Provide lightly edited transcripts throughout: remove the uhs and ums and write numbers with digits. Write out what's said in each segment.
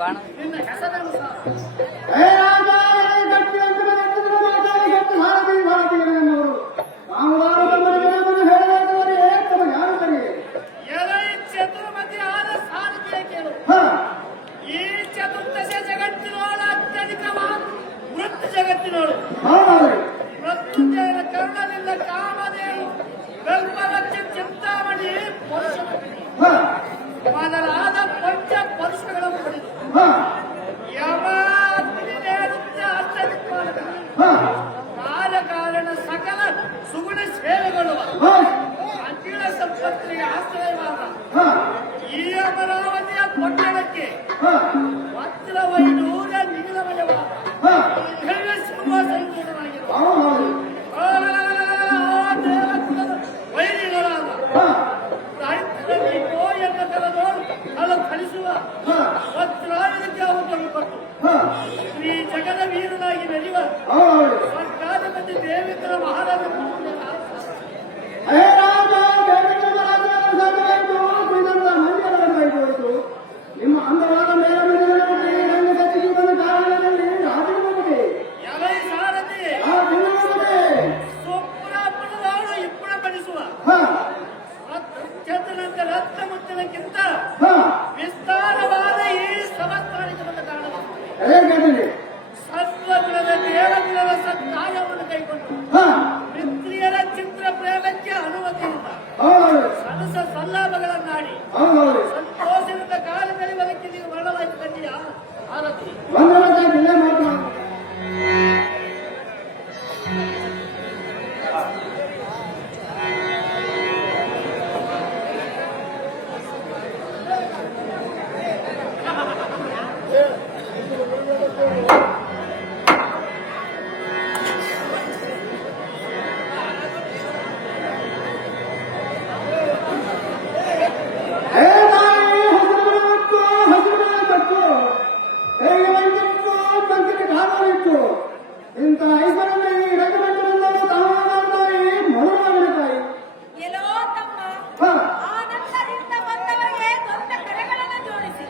ಕಾಣ ನಿನ್ನ ಹೆಸರನ್ನು ಚತುರ್ಮತಿ ಆದ ಸಾರಥಿಯ ಕೇಳು. ಈ ಚತುರ್ದಶ ಜಗತ್ತಿನೋಳು ಅತ್ಯಧಿಕವಾದ ಮೃತ್ಯು ಜಗತ್ತಿನೋಳು ಮೃತ್ಯುಂಜಯನ ಕರ್ಣದಿಂದ ಕಾಮಧೇನು ಬೆಲ್ಪಲಕ್ಷ ಚಿಂತಾಮಣಿ ಮೊದಲಾದ ಪಂಚ ಪರುಷಗಳನ್ನು ಪಡೆದು ಕಾಲಕಾರಣ ಸಕಲ ಸುಗುಣ ಸೇವೆಗೊಳ್ಳುವ ಅಖಿಲ ಸಂಪತ್ತಿಗೆ ಆಶ್ರಯವಾದ ಈ ಅಮರಾವತಿಯ ಪಟ್ಟಣಕ್ಕೆ ವಜ್ರವೈಡೂರ್ಯ ನೀಲಮಯವಾದ ದಿವ್ಯ ಸಿಂಹಾಸನವಾಗಿರುವ ದೇವಕುಲದ ವೈರಿಗಳಾದ ರೈತರಿಗೋ ಎನ್ನ ಕರೆದೋಡು ಅಲ್ಲ ಕಳಿಸುವ ವಜ್ರಾಯುಧಕ್ಕೆ ಅವುಗಳನ್ನು ಕೊಟ್ಟು ಶ್ರೀ ಜಗದ ವೀರನಾಗಿ ಬೆಳೆಯುವ ಸರ್ಕಾರಪತಿ ದೇವೇಂದ್ರ ಮಹಾರಾಜ ನಿಮ್ಮ ಅಂದವಾದ ಕಾರಣದಲ್ಲಿ ಎಲೈ ಸಾರಥಿ ಸುಪ್ರಾಪುರದವಳು ಇಪ್ಪಣ ಬಡಿಸುವ ಚತುರಂಗ ರತ್ನ ಮುತ್ತಿನಕ್ಕಿಂತ ವಿಸ್ತಾರವಾದ ಈ ಸಮಸ್ತಾನಿಗೆ ಬಂದ ಕಾರಣವನ್ನು ಸತ್ವಗುಣದ ದೇವಗುಣದ ಸತ್ಕಾರ್ಯವನ್ನು ಕೈಗೊಂಡು ಪಿತೃಯರ ಚಿತ್ರ ಪ್ರೇಮಕ್ಕೆ ಅನುಮತಿಯಿಂದ ಸದಸ ಸಲ್ಲಾಭಗಳನ್ನಾಡಿ ಸಂತೋಷದಿಂದ ಕಾಲ ಕಳೆಯುವುದಕ್ಕೆ ನೀವು ಮಾಡಲಾಗಿ ಬಂದಿಯ ಭಾರತಿ ಇಂಥ ಐಶ್ವರ್ಯದಲ್ಲಿ ರಂಗಮಂದಿರದಲ್ಲಿ ತಾಯಿ ಮರುವಾಗಲಿದ್ದಾಯಿ. ಆನಂದದಿಂದ ಬಂದವರಿಗೆ ದೊಡ್ಡ ಕರೆಗಳನ್ನು ಜೋಡಿಸಿ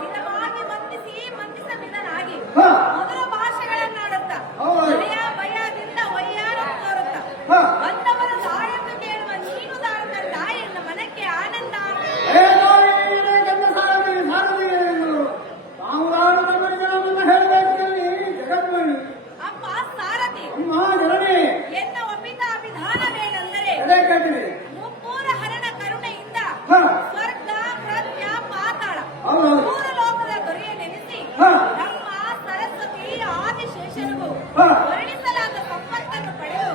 ಹಿತವಾಗಿ ವಂದಿಸಿ ಮಂದಿಸಮಿದನಾಗಿ ಮೊದಲ ಭಾಷೆಗಳನ್ನಾಡುತ್ತಾ ಭಯದಿಂದ ವಯ್ಯಾರ ತೋರುತ್ತಾ ಬಂದವರು ದಾಯನ್ನು ಕೇಳುವ ನೀನು ದಾರದಂತ ಎನ್ನ ಮನಕ್ಕೆ ಆನಂದ. ಅಪ್ಪ ಸಾರಥಿ ಎನ್ನ ಒಪ್ಪಿದ ವಿಧಾನವೇನೆಂದರೆ ಮುಪ್ಪೂರ ಹರಣ ಕರುಣೆಯಿಂದ ಸ್ವರ್ಗ ಪ್ರಜ್ಞ ಪಾತಾಳ ಮೂರು ಲೋಕದ ದೊರೆಯ ನೆನೆಸಿ ನಮ್ಮ ಸರಸ್ವತಿ ಆದಿಶೇಷನಿಗೂ ವರ್ಣಿಸಲಾದ ಸಂಪತ್ತನ್ನು ಪಡೆದು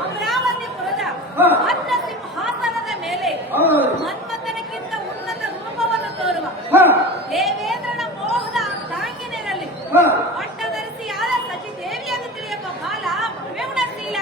ಅಮರಾವತಿಪುರದ ಅನ್ನ ಸಿಂಹಾಸನದ ಮೇಲೆ ಮನ್ಮಥನಕ್ಕಿಂತ ಉನ್ನತ ರೂಪವನ್ನು ತೋರುವ ದೇವೇಂದ್ರನ ಮೋಹದ ತಾಂಗಿನಿರಲಿ ಪಟ್ಟಧರಿಸಿ ಆದ ಸಚಿ ದೇವಿಯನ್ನು ತಿಳಿಯಪ್ಪ ಕಾಲ ವಿಗುಣಶೀಲ.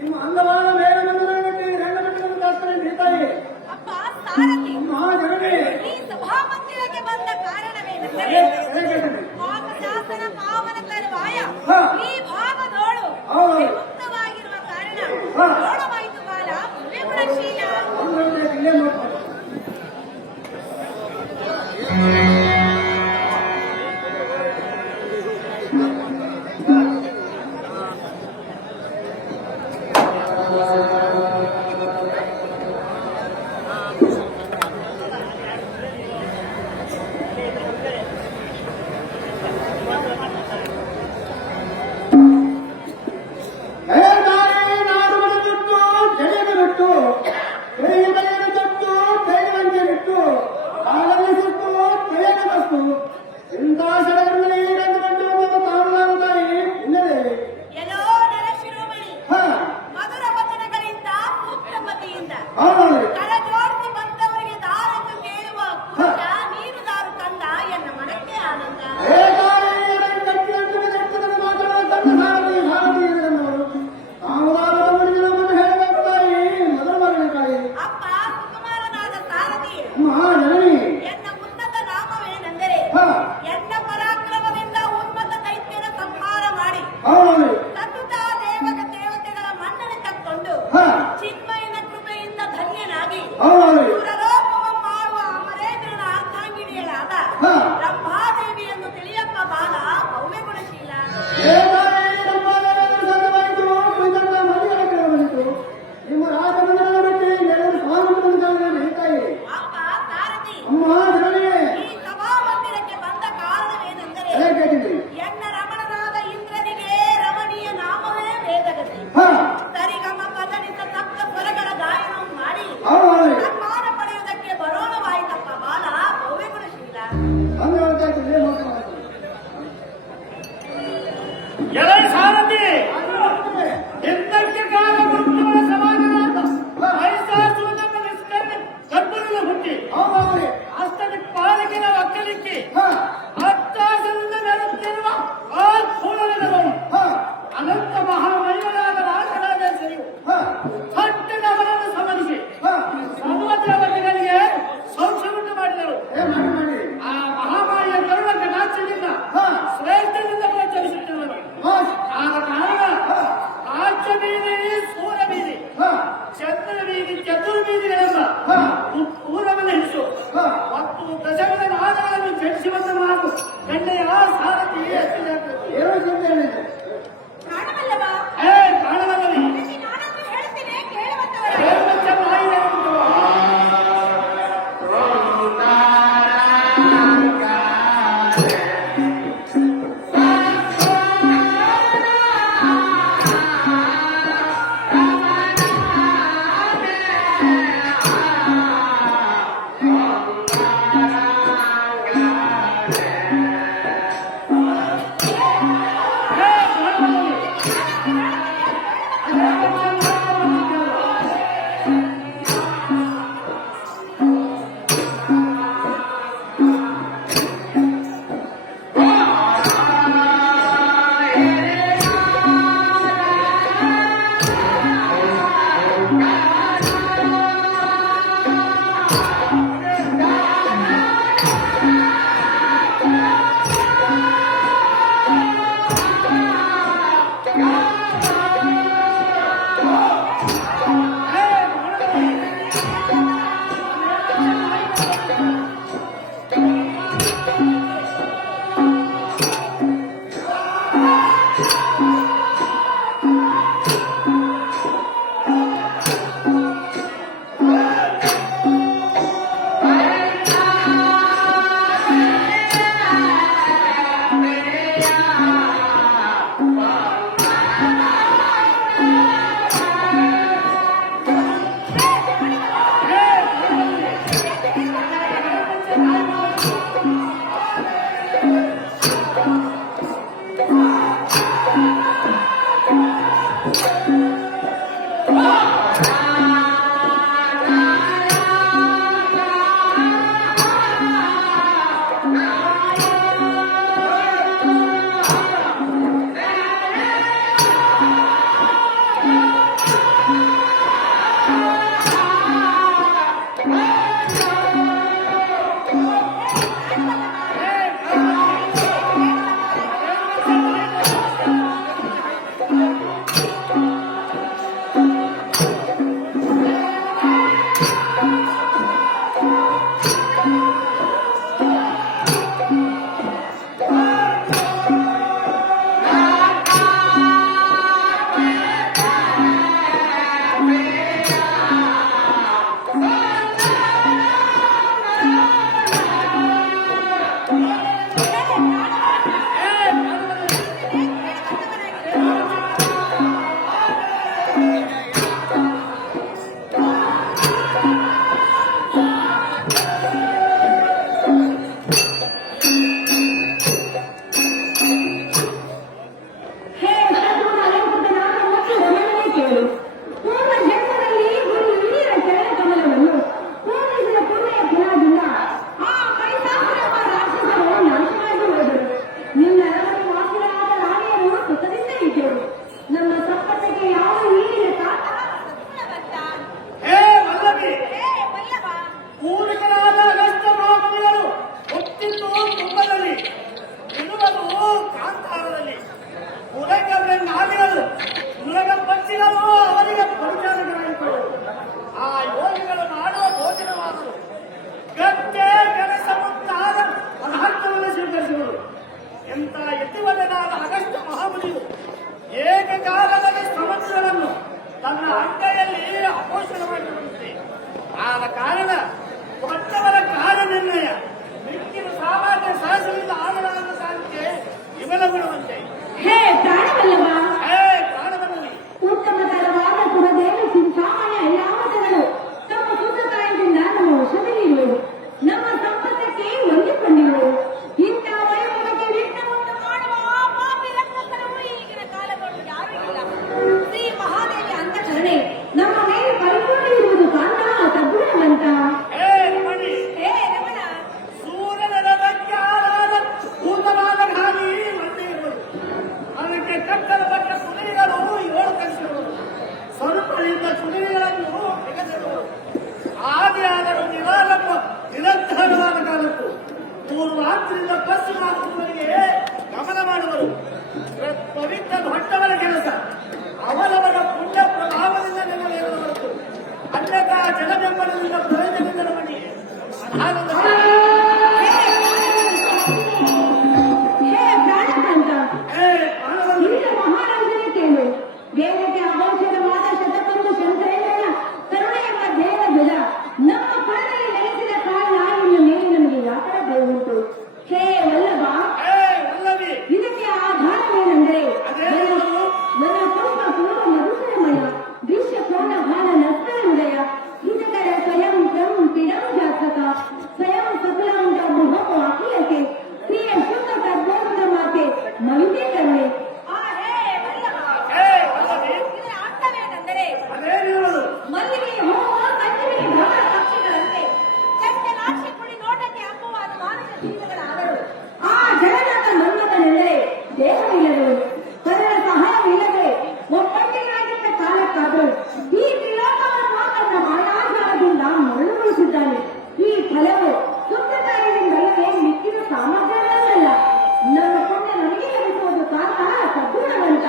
ನಿಮ್ಮ ಅಂದವಾದ ರಂಗಮಂದಿರದಲ್ಲಿ ಅಪ್ಪ ಸಾರಥಿ ಈ ಸಭಾಮಂದಿರಕ್ಕೆ ಬಂದ ಕಾರಣವೇನೆಂದರೆ ಪಾಪಶಾಸನ ಪಾವನ ತರುವಾಯ ಈ ಭಾಗದೋಳು ಮುಕ್ತವಾಗಿರುವ ಕಾರಣ ನೋಡವಾಯಿತು ಕಾಲ ವಿಗುಣಶೀಲ. ಎಲ್ಲೋ ನರಶಿರೋಮಣಿ ಮಧುರ ವಚನಗಳಿಂದ ಸೂಕ್ಷ್ಮತೆಯಿಂದ ಕರಜೋಡಿಸಿ ಬಂದವರಿಗೆ ದಾರನ್ನು ಕೇಳುವ ಪುರುಷ ನೀನು ದಾರು ತಂದ ಎನ್ನ ಮನಕ್ಕೆ ಆನಂದ. ಅಪ್ಪ ಸುಕುಮಾರನಾದ ಸಾರಥಿ ಎನ್ನ ಉನ್ನತ ನಾಮವೇನೆಂದರೆ ಎನ್ನ ಪರಾಕ್ರಮದಿಂದ ಉನ್ನತ ದೈತ್ಯನ ಸಂಹಾರ ಮಾಡಿ ಸತತ ದೇವತೆಗಳ ಮನ್ನಣೆ ತಕ್ಕೊಂಡು ಚಿನ್ಮಯನ ಕೃಪೆಯಿಂದ ಧನ್ಯನಾಗಿ ಸುರಲೋಕವ ಮಾಡುವ ಮೆಚ್ಚಿ ಅಟ್ಟಾಸದಿಂದ ಮೆರೆಯುತ್ತಿರುವ ಆ ಕೂಡಲಿನವರು ಅನಂತ ಮಹಾಮಹಿಮನಾದ ರಾಜರಾಜೇಶ್ವರಿಯು ಥಟ್ಟಿನ ಅವರನ್ನು ಸಮರಿಸಿ ಸರ್ವದೇವತೆಗಳಿಗೆ ಸೌಖ್ಯವನ್ನು ಮಾಡಿದರು. ಆ ಮಹಾಮಾರಿಯ ಕರುಣ ಕಟಾಕ್ಷದಿಂದ ಶ್ರೇಷ್ಠದಿಂದ ಪ್ರಚರಿಸುತ್ತಿರುವರು. ಆದ ಕಾರಣ ರಾಜ್ಯ ಬೀದಿ ಸೂರ ಬೀದಿ ಚಂದ್ರ ಬೀದಿ ಚತುರ್ಬೀದಿಗಳೆಂಬ ಊರವನ್ನು ಹಿಡಿಸು ಮತ್ತು ದಶಕದ ನಾದಗಳನ್ನು ಜಡಿಸುವಂತ ಮಾತು ಗಂಡೆಯ ಸಾರಥಿ ಪ್ರಾಣವಲ್ಲವ ಕಾಣವಲ್ಲವೇ ನಾನಂತೂ ಹೇಳುತ್ತೇನೆ ಕೇಳುವಂತವರ ಚೆನ್ನಾಗಿ ಪೂರ್ವದಿಂದ ಪಶ್ಚಿಮ ಹಾಕುವವರೆಗೆ ಗಮನ ಮಾಡುವರು ಪವಿತ್ರ ದೊಡ್ಡವರ ಕೆಲಸ ಅವರವರ ಪುಣ್ಯ ಪ್ರಭಾವದಿಂದ ನೆರವೇರುವ ಹೊರತು ಅನ್ಯಥಾ ಜನ ಬೆಂಬಲದಿಂದ ಪ್ರಯೋಜನದಿಂದ ನಮಗೆ ಹೇ ಪ್ರಾಣಕಾಂತ, ಹೇ ಪ್ರಾಣವಂತ ಇಂಥ ಮಹಾರಾಜನ ಕೇಳು. ವೇದಕ್ಕೆ ಅಗೋಚರವಾದ ಶತಪಂದು ಶಂಕರೇಂದ್ರನ ಕರುಣೆ ಎಂಬ ದೇವ ಧ್ವಜ ನಮ್ಮ ಪರದಲ್ಲಿ ನೆಲೆಸಿದ ಕಾರಣ ಇನ್ನು ಮೇಲೆ ನಮಗೆ ಯಾತರ ಬರುವುಂಟು. ಹೇ ವಲ್ಲಭ, ಹೇ ವಲ್ಲಭಿ ಇದಕ್ಕೆ ಆಧಾರವೇನೆಂದರೆ ಅದೇನು? ನನ್ನ ಪೂರ್ವ ಪೂರ್ವ ಮಧುಕರಮಯ ದೃಶ್ಯ ಕೋಣ ಭಾನ ನಸ್ತರ ಹೃದಯ ಹಿತಕರ ಸ್ವಯಂ ಪ್ರಂ ಪಿಡಂ ಜಾತಕ ಸ್ವಯಂ ಸಕಲಂ ಬೃಹೋ ಅಖಿಲಕ್ಕೆ ಪ್ರಿಯ ಶುದ್ಧ ಕರ್ಬೋಧನ ಮಾತೆ ಮವಿತೆ ಕರುಣೆ. ಆ ಹೇ ವಲ್ಲಭ, ಹೇ ವಲ್ಲಭಿ ಇದರ ಅರ್ಥವೇನೆಂದರೆ ಅದೇನಿರುವುದು ಮಲ್ಲಿಗೆ ಹೂವು ಸಂಜೀವಿನಿ ಭ್ರಮರ ಪಕ್ಷಿಗಳಂತೆ ಚಂಚಲಾಕ್ಷಿ ಕುಡಿ ನೋಟಕ್ಕೆ ಅಪ್ಪವಾದ ಮಾನಸ ಜೀವಗಳಾದರು. ಆ ಜಗನ್ನಾಥ ಮನ್ಮಥನೆಂದರೆ ದೇಹವಿಲ್ಲದವರು, ಪರರ ಸಹಾಯವಿಲ್ಲದೆ ಒಬ್ಬಟ್ಟಿಗಾಗಿದ್ದ ಕಾಲಕ್ಕಾದರೂ ಈ ತ್ರಿಲೋಕವನ್ನು ತನ್ನ ಮಾಯಾಜಾಲದಿಂದ ಮರಳುಗೊಳಿಸಿದ್ದಾನೆ. ಈ ಫಲವು ಸುತ್ತ ಕಾರ್ಯದಿಂದಲ್ಲದೆ ಮಿಕ್ಕಿದ ಸಾಮರ್ಥ್ಯಗಳಲ್ಲ. ನನ್ನ ಪುಣ್ಯ ನನಗೆ ಲಭಿಸುವುದು ಕಾರಣ ಸದ್ಗುಣವಂತ.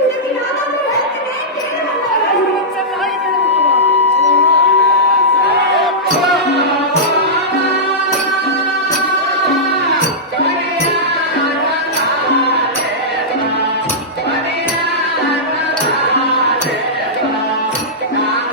ಇದಕ್ಕೆ ನಾನೊಂದು ಹೇಳ್ತೇನೆ, ಕೇಳಬಲ್ಲ. ಚೆನ್ನಾಗಿ ಕೇಳಬೇಕು ಆ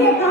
ಕಾಲಕ್ಕೆ